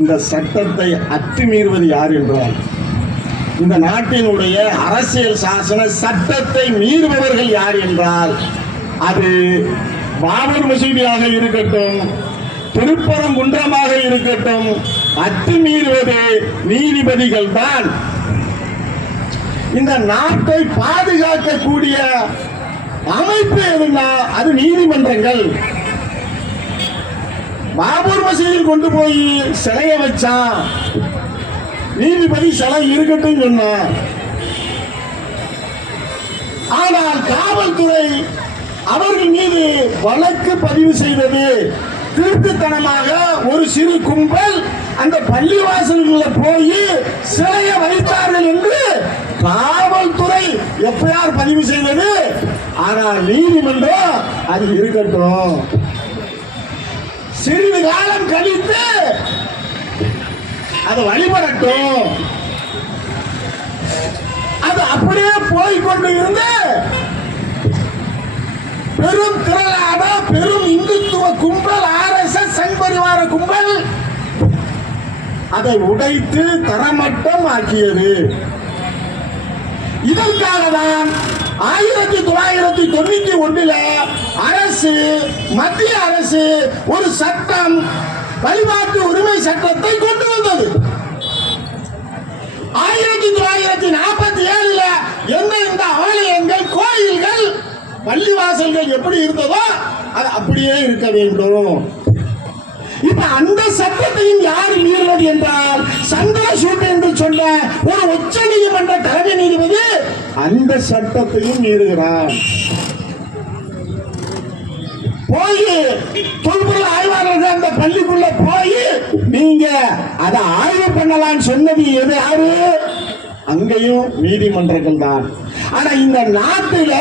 இந்த சட்டத்தை அத்துமீறுவது யார் என்றால் இந்த நாட்டினுடைய அரசியல் சாசன சட்டத்தை மீறுபவர்கள் யார் என்றால் அது பாபர் மசூதியாக இருக்கட்டும், திருப்பரங்குன்றமாக இருக்கட்டும், அத்துமீறுவது நீதிபதிகள் தான். இந்த நாட்டை பாதுகாக்கக்கூடிய அமைப்பு எதுனா அது நீதிமன்றங்கள். பாபர் மசூதியில் கொண்டு போய் சிலைய வச்சான், நீதிபதி சிலை இருக்கட்டும் சொன்னார். ஆனால் காவல்துறை அவர்கள் மீது வழக்கு பதிவு செய்தது திருட்டுத்தனமாக. ஒரு சிறு கும்பல் அந்த பள்ளிவாசல்களில் போய் சிலைய வைத்தார்கள் என்று காவல்துறை எஃப்ஐஆர் பதிவு செய்தது. ஆனால் நீதிமன்றம் அது இருக்கட்டும், சிறிது காலம் கழித்து அது வழிபடட்டும், அது அப்படியே போய்கொண்டு இருந்து பெரும் திரளான பெரும் இந்துத்துவ கும்பல், RSS சங் பரிவார கும்பல் அதை உடைத்து தரமட்டம் ஆக்கியது. இதற்காக தான் 1991 அரசு, மத்திய அரசு ஒரு சட்டம், வழிபாட்டு உரிமை சட்டத்தை கொண்டு வந்தது. 1947 எந்த ஆலயங்கள், கோயில்கள், பள்ளிவாசல்கள் எப்படி இருந்ததோ அது அப்படியே இருக்க வேண்டும். இப்ப அந்த சட்டத்தையும் யார் மீறுவது என்றால் சந்திரசூட் என்று சொன்ன ஒரு உச்ச நீதிமன்ற தலைமை நீதிபதி அந்த சட்டத்தையும் மீறுகிறார். போய் தொல்பொருள் ஆய்வாளர்கள் அந்த பள்ளிக்குள்ள போய் நீங்க அதை ஆய்வு பண்ணலாம் சொன்னது எது? யாரு? அங்கேயும் நீதிமன்றங்கள் தான். ஆனா இந்த நாட்டில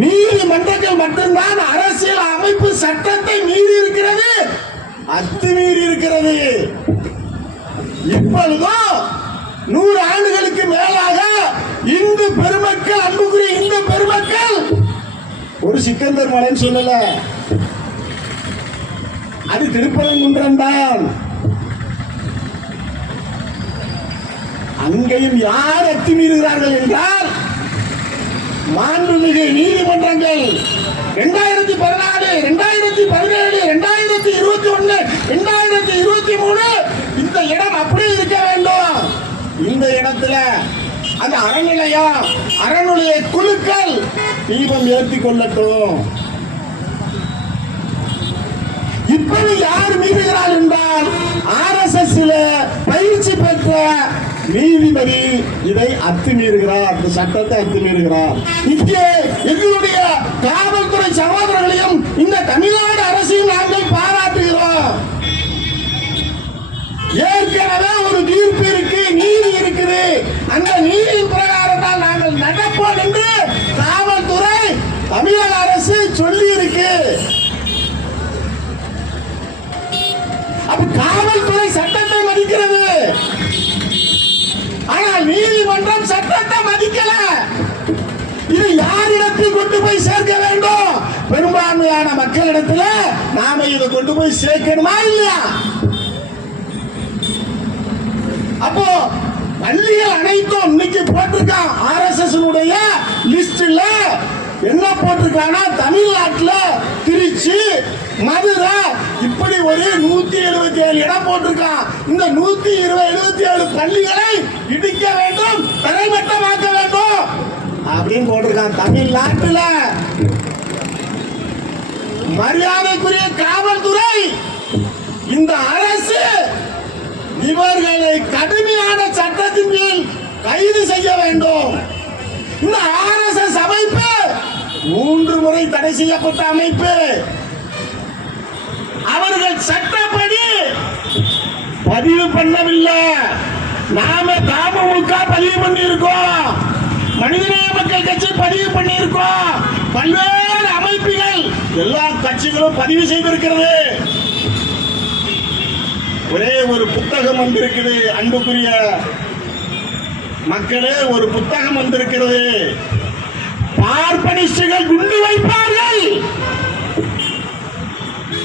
நீதிமன்றங்கள் மட்டும்தான் அரசியல் அமைப்பு சட்டத்தை மீறி இருக்கிறது, அத்துமீறி இருக்கிறது. இப்பொழுதும் 100 ஆண்டுகளுக்கு மேலாக இந்து பெருமக்கள், அன்புக்குரிய இந்து பெருமக்கள், ஒரு சிக்கந்தர் மலைன்னு சொல்லல, அது திருப்பரங்குன்றம் தான். அங்கேயும் யார் அத்துமீறுகிறார்கள் என்றால் மாண்புமிகு நீதிமன்றங்கள் 2014, 2017, 2021, 2023 இந்த இடம் அப்படி இருக்க வேண்டும். இந்த இடத்துல அந்த அறநிலையம், அறநிலைய குழுக்கள் தீபம் ஏற்றி கொள்ளட்டும். இப்படி யார் மீறுகிறார் என்றால் RSS பயிற்சி பெற்ற நீதிபதி இதை அத்துமீறுகிறார், இந்த சட்டத்தை அத்துமீறுகிறார். இங்கே எங்களுடைய காவல்துறை சகோதரர்களையும் இந்த தமிழ்நாடு அரசையும் நாங்கள் பாராட்டுகிறோம். ஏற்கனவே ஒரு தீர்ப்பு இருக்கு, நீதி இருக்குது, அந்த நீதியின் பிரகாரம் தான் நாங்கள் நடப்போம் என்று காவல்துறை தமிழக அரசு சொல்லி இருக்கு. அப்ப காவல்துறை சட்டத்தை மதிக்கிறது, ஆனால் நீதிமன்றம் சட்டத்தை மதிக்கல. இது யாரிடத்தில் கொண்டு போய் சேர்க்க வேண்டும்? பெரும்பான்மையான மக்களிடத்தில் நாம இதை கொண்டு போய் சேர்க்கணுமா இல்லையா? அப்போ பள்ளிகள் அனைத்தும் இன்னைக்கு போட்டிருக்கான் RSS லிஸ்ட்ல என்ன போட்டிருக்கானா, தமிழ்நாட்டில் திருச்சி, மதுரை இப்படி ஒரு 177 இடம் போட்டிருக்கான். இந்த 177 பள்ளிகளை இடிக்க வேண்டும், தரைமட்டமாக்க வேண்டும் அப்படின்னு போட்டிருக்கான் தமிழ்நாட்டில். மரியாதைக்குரிய காவல்துறை, இந்த அரசு இவர்களை கடுமையான சட்டத்தின் கீழ் கைது செய்ய வேண்டும். இந்த RSS அமைப்பு 3 முறை தடை செய்யப்பட்ட அமைப்பு. அவர்கள் சட்டப்படி பதிவு பண்ணவில்லை. நாம தமுக பதிவு பண்ணி இருக்கோம், மனிதநேய மக்கள் கட்சி பதிவு பண்ணி இருக்கோம், பல்வேறு அமைப்புகள் எல்லா கட்சிகளும் பதிவு செய்திருக்கிறது. ஒரே ஒரு புத்தகம் வந்திருக்குது, அன்புக்குரிய மக்களே, ஒரு புத்தகம் வந்திருக்கிறது. பார்ப்பனிஸ்டுகள் குண்டு வைப்பார்கள்,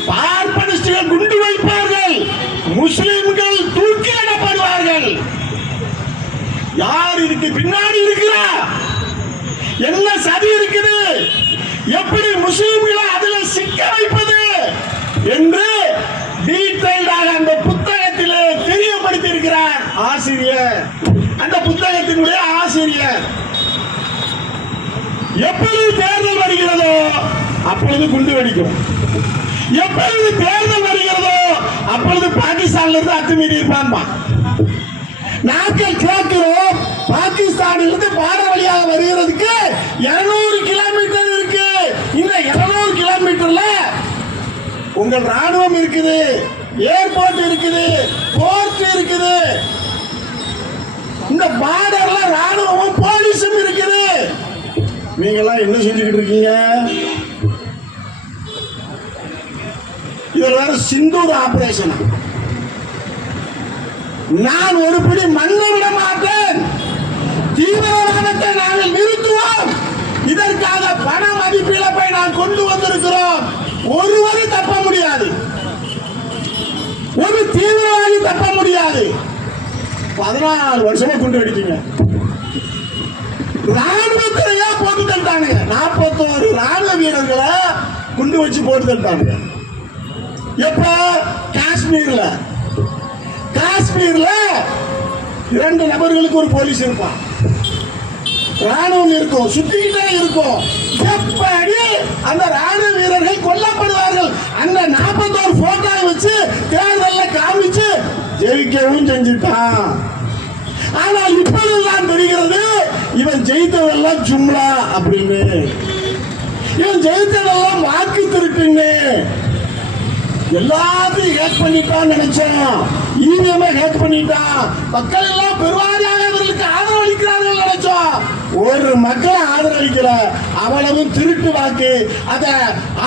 பார்ப்பனிஸ்டுகள் குண்டு வைப்பார்கள், முஸ்லிம் இதுக்கு பின்னாடி இருக்கிறா என்ன சதி இருக்குது, எப்படி முஸ்லிம்களை அதுல சிக்க வைப்பது என்று டீடைல்டாக அந்த புத்தகத்திலே தெரியப்படுத்தி இருக்கிறார் ஆசிரியர். அந்த புத்தகத்தினுடைய ஆசிரியர் எப்பொழுது தேர்தல் வருகிறதோ அப்பொழுது குண்டு வெடிக்கும், எப்பொழுது தேர்தல் வருகிறதோ அப்பொழுது பாகிஸ்தான்ல இருந்து அத்துமீறி இருப்பான். நாங்கள் கேட்கிறோம், பாகிஸ்தானில் இருந்து பார்டர் வழியாக வருகிறதுக்கு 200 கிலோமீட்டர் இருக்கு. இந்த 200 கிலோமீட்டர்ல உங்கள் ராணுவம் இருக்குது, ஏர்போர்ட் இருக்குது, போர்ட் இருக்குது, இந்த பார்டர்ல ராணுவமும் போலீஸும் இருக்குது. நீங்க எல்லாம் என்ன செஞ்சுக்கிட்டு இருக்கீங்க? இதுல வேற சிந்தூர் ஆபரேஷன். நான் ஒரு பிடி மண்ணை விட மாட்டேன், தீவிரவாதத்தை நாங்கள் நிறுத்துவோம், இதற்காக பண மதிப்பிழப்பை நான் கொண்டு வந்திருக்கிறோம். ஒருவரும் தப்ப முடியாது, ஒரு தீவிரவாதி தப்ப முடியாது. 14 வருஷமா குண்டு வெடிக்கீங்க. ராணுவத்திலேயே போட்டு தட்டானுங்க. 41 ராணுவ வீரர்களை குண்டு வச்சு போட்டு தட்டானுங்க. எப்ப? காஷ்மீர்ல 2 நபர்களுக்கு ஒரு போலீஸ் இருப்பான், ராணுவம் இருக்கும், சுத்திக்கிட்டே இருக்கும். எப்படி அந்த ராணுவ வீரர்கள் கொல்லப்படுவார்கள்? அந்த 41 போட்டோ வச்சு தேர்தல்ல காமிச்சு ஜெயிக்கவும் செஞ்சுட்டான். ஆனால் இப்பொழுதுதான் தெரிகிறது இவன் ஜெயித்ததெல்லாம் ஜும்லா அப்படின்னு, இவன் ஜெயித்ததெல்லாம் வாக்கு திருட்டுன்னு. எல்லாத்தையும் ஹேக் பண்ணிட்டான் நினைச்சோம், இவிஎம் ஹேக் பண்ணிட்டான், மக்கள் எல்லாம் பெருவாரியாக இவர்களுக்கு ஆதரவளிக்கிறார்கள் நினைச்சோம். ஒரு மக்கள் ஆதரவளிக்கல, அவ்வளவும் திருட்டு வாக்கு. அத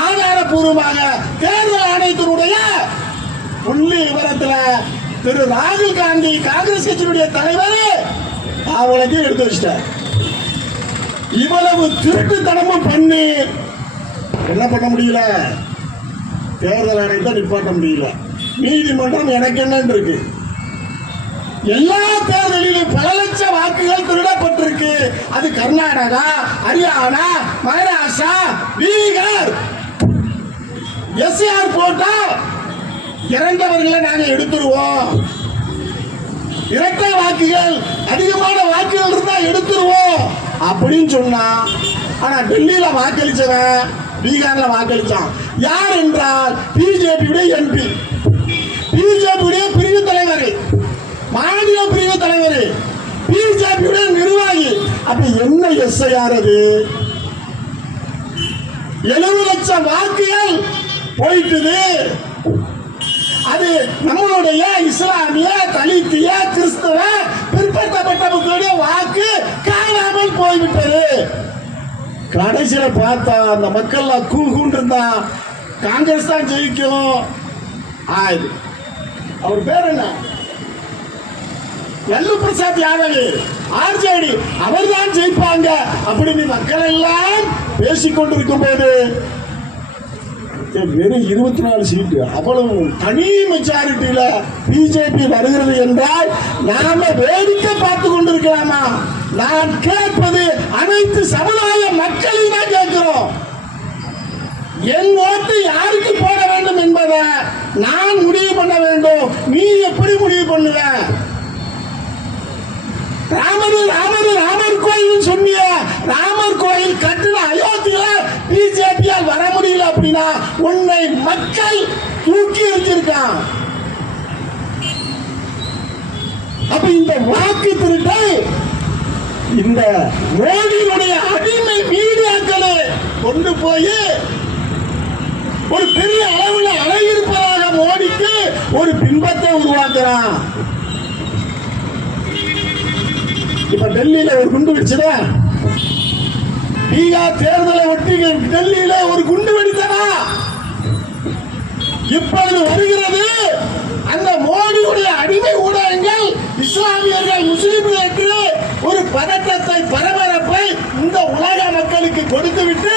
ஆதாரபூர்வமாக தேர்தல் ஆணையத்தினுடைய புள்ளி விவரத்துல திரு ராகுல் காந்தி காங்கிரஸ் கட்சியினுடைய தலைவர் அவளுக்கு எடுத்து வச்சிட்டார். இவ்வளவு திருட்டுத்தனமும் பண்ணி என்ன பண்ண முடியல? தேர்தல் ஆணையத்தை நிப்பாட்ட முடியல. நீதிமன்றம் எனக்கு என்ன இருக்கு? எல்லா தேர்தலிலும் பல லட்சம் வாக்குகள் திருடப்பட்டிருக்கு. அது கர்நாடகா, ஹரியானா, மகாராஷ்டிரா, பீகார். எஸ்ஆர் போட்டா இறந்தவர்களை நாங்க எடுத்துருவோம், இரட்டை வாக்குகள் அதிகமான வாக்குகள் இருந்தா எடுத்துருவோம் அப்படின்னு சொன்னா. ஆனா டெல்லியில வாக்களிச்சவன் பீகார்ல வாக்களிச்சான். யார் என்றால் பிஜேபியுடைய எம்பி, பிஜேபியுடைய பிரிவு தலைவர், மாநில பிரிவு தலைவர், பிஜேபியுடைய நிர்வாகி. அப்ப என்ன எஸ்ஐஆர்? அது 70 லட்சம் வாக்குகள் போயிட்டுது. அது நம்மளுடைய இஸ்லாமிய, தலித்திய, கிறிஸ்தவ பிற்படுத்தப்பட்ட மக்களுடைய வாக்கு காணாமல் போய்விட்டது. கடைசியில பார்த்தா அந்த மக்கள் கூகுண்டு இருந்தா காங்கிரஸ் தான் ஜெயிக்கும். அவர் பேர் என்ன? லல்லு பிரசாத் யாதவ், ஆர்ஜேடி, அவர் தான் ஜெயிப்பாங்க அப்படின்னு மக்கள் எல்லாம் பேசிக்கொண்டிருக்கும் போது வெறும் 24 சீட்டு, அவ்வளவு தனி மெஜாரிட்டியில பிஜேபி வருகிறது என்றால் நாம வேடிக்கை பார்த்து கொண்டிருக்கலாமா? நான் கேட்பது அனைத்து சமுதாய மக்களையும் தான் கேட்கிறோம். என் ஓட்டு யாருக்கு போட வேண்டும் என்பதை நான் முடிவு பண்ண வேண்டும். நீ எப்படி முடிவு பண்ணுவ? ராமர் கோயில் சொன்னிய, ராமர் கோயில் கட்டின அயோத்தியில பிஜேபியால் வர முடியல அப்படின்னா உன்னை மக்கள் தூக்கி எறிஞ்சிருக்கான். அப்ப இந்த வாக்கு திருட்டை இந்த மோடியுடைய அடிமை மீடியாக்களை கொண்டு போய் ஒரு பெரிய அளவில் அழகிருப்பதாக மோடிக்கு ஒரு பிம்பத்தை உருவாக்குறான். இப்ப டெல்லியில ஒரு குண்டு வெடிச்சதா? பீகார் தேர்தலை ஒட்டி டெல்லியில ஒரு குண்டு வெடித்தனா? இப்பொழுது வருகிறது அந்த மோடியுடைய அடிமை ஊடகங்கள் இஸ்லாமியர்கள் முஸ்லிம்கள் என்று ஒரு பதட்டத்தை, பரபரப்பை இந்த உலக மக்களுக்கு கொடுத்துவிட்டு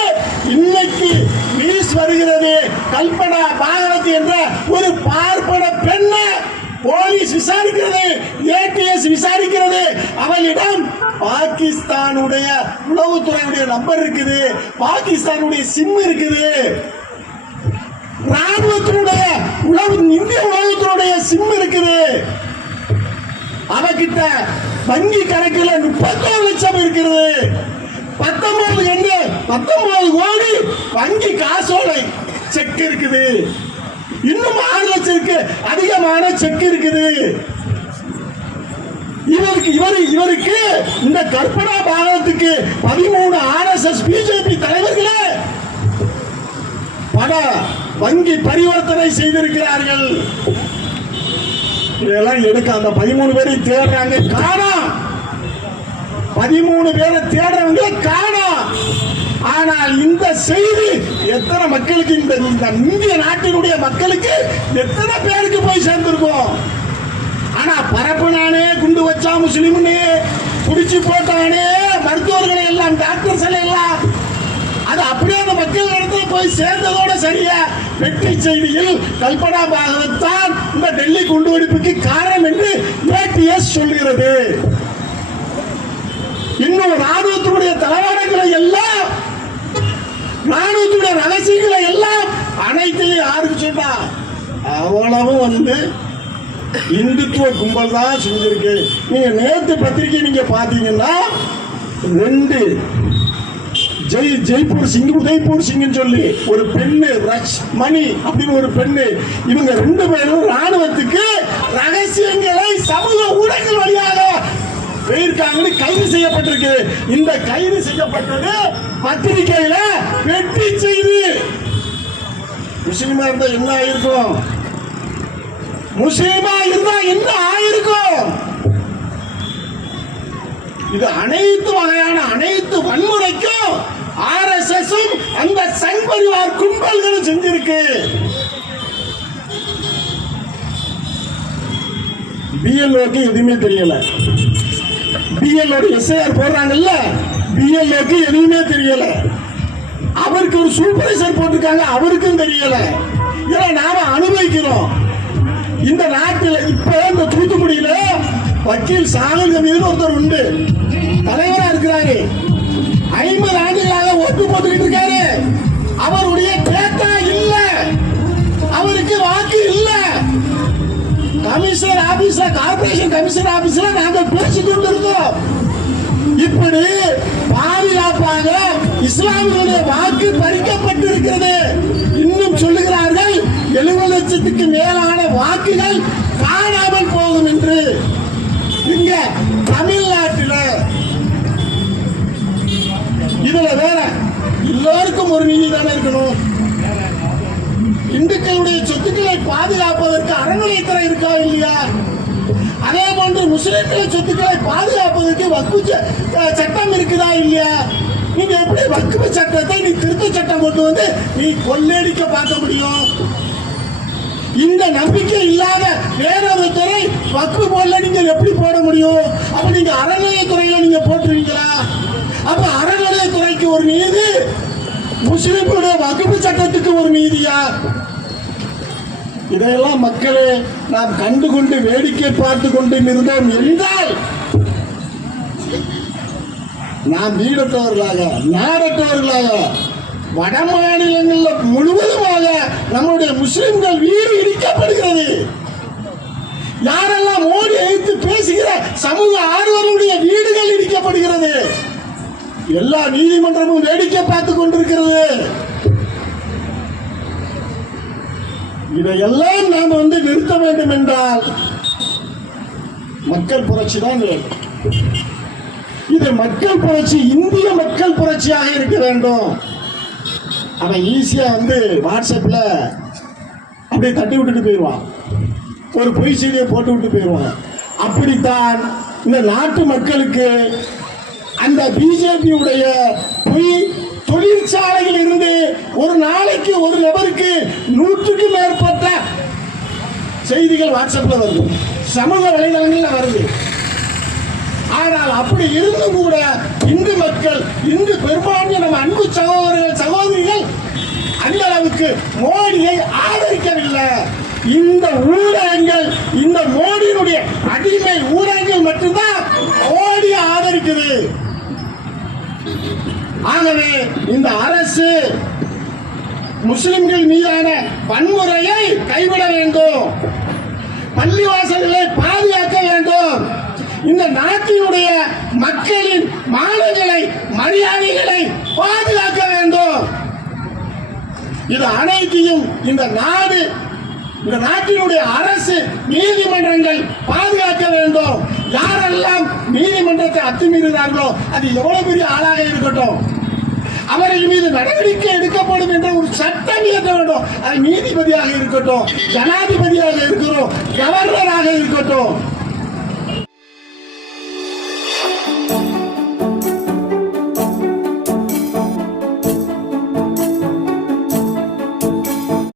இன்னைக்கு நியூஸ் வருகிறது. கல்பனா பாகவதி என்ற ஒரு பார்ப்பன பெண்ணை போலீஸ் விசாரிக்கிறது, ஏடிஎஸ் விசாரிக்கிறது. அவளிடம் பாகிஸ்தானுடைய உளவுத்துறையுடைய நம்பர் இருக்குது, பாகிஸ்தானுடைய சிம் இருக்குது, ராணுவத்தினுடைய இந்திய உளவுத்துறையுடைய சிம் இருக்குது. அவகிட்ட வங்கி கணக்குல 31 லட்சம் இருக்கிறது. 19 கோடி வங்கி காசோலை செக் இருக்குது. இன்னும் 6 லட்சத்துக்கு அதிகமான செக் இருக்குது. இவருக்கு இந்த கற்பனா பாகத்துக்கு 13 RSS பிஜேபி தலைவர்களே பண வங்கி பரிவர்த்தனை செய்திருக்கிறார்கள். இதெல்லாம் எடுக்க அந்த 13 பேரை தேடுறாங்க, காணோம். 13 பேரை தேடுறவங்க காணோம். ஆனால் இந்த செய்தி எத்தனை மக்களுக்கு, இந்த இந்திய நாட்டினுடைய மக்களுக்கு எத்தனை பேருக்கு போய் சேர்ந்திருக்கும்? ஆனா பரப்புனானே, குண்டு வச்சா முஸ்லிம்னு குடிச்சு போட்டானே மருத்துவர்களை எல்லாம், டாக்டர்ஸ் எல்லாம், அது அப்படியே அந்த மக்கள் இடத்துல போய் சேர்ந்ததோட சரியா. வெற்றி செய்தியில் கல்பனா பாகவத் தான் இந்த டெல்லி குண்டுவெடிப்புக்கு காரணம் என்று ஏடிஎஸ் சொல்கிறது. இன்னும் ராணுவத்தினுடைய தளவாடங்களை எல்லாம், ராணுவத்துடைய ரகசியங்களை எல்லாம் அனைத்தையும் யாருக்கு சொன்னா? அவ்வளவும் இந்துத்துவ கும்பல் தான் செஞ்சிருக்கு. நீங்க நேற்று பத்திரிகை நீங்க பாத்தீங்கன்னா 2 ஜெய்ப்பூர் சிங், உதய்பூர் சிங் சொல்லி ஒரு பெண்ணு, மணி அப்படின்னு ஒரு பெண்ணு, இவங்க 2 பேரும் ராணுவத்துக்கு ரகசியங்களை சமூக ஊடகங்கள் வழியாக போயிருக்காங்கன்னு கைது செய்யப்பட்டிருக்கு. இந்த கைது செய்யப்பட்டது பத்திரிகையில வெற்றி செய்தி. முஸ்லிமா இருந்தா என்ன ஆயிருக்கும்? முஸ்லிமா இருந்தா என்ன ஆயிருக்கும்? இது அனைத்து வகையான அனைத்து வன்முறைக்கும் RSS அந்த சங் பரிவார் கும்பல்களும் செஞ்சிருக்கு. பிஎல்ஓக்கு எதுவுமே தெரியல. பிஎல்ஓ எஸ்ஐஆர் போடுறாங்கல்ல, பிஎல்ஓக்கு எதுவுமே தெரியல. அவருக்கு ஒரு சூப்பர்வைசர் போட்டிருக்காங்க, அவருக்கும் தெரியல. ஏன்னா நாம அனுபவிக்கிறோம். இந்த நாட்டில் இப்ப இந்த தூத்துக்குடியில வக்கீல் சாகல் கமிஷன் ஒருத்தர் உண்டு, தலைவரா இருக்கிறாரு. 50 ஆண்டுகளாக ஓட்டு போட்டுக்கிட்டு இருக்காரு. அவருடைய டேட்டா இல்ல, அவருக்கு வாக்கு இல்ல. கமிஷனர் ஆபீஸ்ல, கார்பரேஷன் கமிஷனர் ஆபீஸ்ல நாங்கள் பேசிக் கொண்டிருந்தோம். இப்படி பாதுகாப்பாக இஸ்லாமியர்களுடைய வாக்கு பறிக்கப்பட்டிருக்கிறது. இன்னும் சொல்லுகிறார்கள் 70 லட்சத்துக்கு மேலான வாக்குகள் காணாமல் போகும் என்று. இங்க தமிழ்நாட்டில் இதுல வேற எல்லோருக்கும் ஒரு நீதி தானே இருக்கணும். இந்துக்களுடைய சொத்துக்களை பாதுகாப்பதற்கு அறநிலையத்துறை இருக்கா இல்லையா? அதே போன்று முஸ்லிம்களை சொத்துக்களை பாதுகாப்பதற்கு வக்ஃபு சட்டம் இருக்குதா இல்லையா? நீங்க எப்படி வக்ஃபு சட்டத்தை நீ திருத்த சட்டம் கொண்டு வந்து நீ கொள்ளையடிக்க பார்க்க முடியும்? இந்த நம்பிக்கை இல்லாத வேறொரு துறை வக்ஃபு போர்டுல நீங்கள் எப்படி போட முடியும்? அப்ப நீங்க அறநிலையத்துறையில நீங்க போட்டுருவீங்களா? அப்ப அறநிலையத்துறைக்கு ஒரு நீதி, முஸ்லிம்களுடைய வக்ஃபு சட்டத்துக்கு ஒரு நீதியா? இதையெல்லாம் மக்களே நாம் கண்டுகொண்டு வேடிக்கை பார்த்து கொண்டு இருந்தோம் என்றால் நாம் வீடற்றவர்களாக, நாடற்றவர்களாக, வட மாநிலங்களில் முழுவதுமாக நம்முடைய முஸ்லிம்கள் வீடு இடிக்கப்படுகிறது. யாரெல்லாம் மோடி வைத்து பேசுகிற சமூக ஆர்வலருடைய வீடுகள் இடிக்கப்படுகிறது. எல்லா நீதிமன்றமும் வேடிக்கை பார்த்து கொண்டிருக்கிறது. இதையெல்லாம் நாம் நிறுத்த வேண்டும் என்றால் மக்கள் புரட்சி தான் வேண்டும். இது மக்கள் புரட்சி, இந்திய மக்கள் புரட்சியாக இருக்க வேண்டும். அவன் ஈஸியா வாட்ஸ்அப்ல அப்படியே தட்டி விட்டுட்டு போயிடுவான், ஒரு பொய் செய்தியை போட்டு விட்டு போயிடுவான். அப்படித்தான் இந்த நாட்டு மக்களுக்கு அந்த பிஜேபியுடைய பொய் தொழிற்சாலையில் இருந்து ஒரு நாளைக்கு ஒரு நபருக்கு 100க்கும் மேற்பட்ட செய்திகள் வாட்ஸ்அப்ல வருது, சமூக வலைதளங்கள்ல வருது. ஆனால் அப்படி இருந்தும் கூட இந்து மக்கள், இந்து பெரும்பான்மை நம்ம அன்பு சகோதரர்கள் சகோதரிகள் அந்த அளவுக்கு அளவுக்கு மோடியை ஆதரிக்கவில்லை. இந்த ஊடகங்கள், இந்த மோடியினுடைய அடிமை ஊடகங்கள் மட்டும்தான் மோடி ஆதரிக்குது. ஆகவே இந்த அரசு முஸ்லிம்கள் மீதான வன்முறையை கைவிட வேண்டும், பள்ளிவாசல்களை பாதுகாக்க வேண்டும், இந்த நாட்டினுடைய மக்களின் மானங்களை மரியாதைகளை பாதுகாக்க வேண்டும். இது அனைத்தையும் இந்த நாட்டினுடைய அரசு நீதிமன்றங்கள் பாதுகாக்க வேண்டும். யாரெல்லாம் நீதிமன்றத்தை அத்துமீறுகிறார்களோ அது எவ்வளவு பெரிய ஆளாக இருக்கட்டும், அவர்கள் மீது நடவடிக்கை எடுக்கப்படும் என்ற ஒரு சட்டம் இயற்ற வேண்டும். அது நீதிபதியாக இருக்கட்டும், ஜனாதிபதியாக இருக்கட்டும், கவர்னராக இருக்கட்டும்.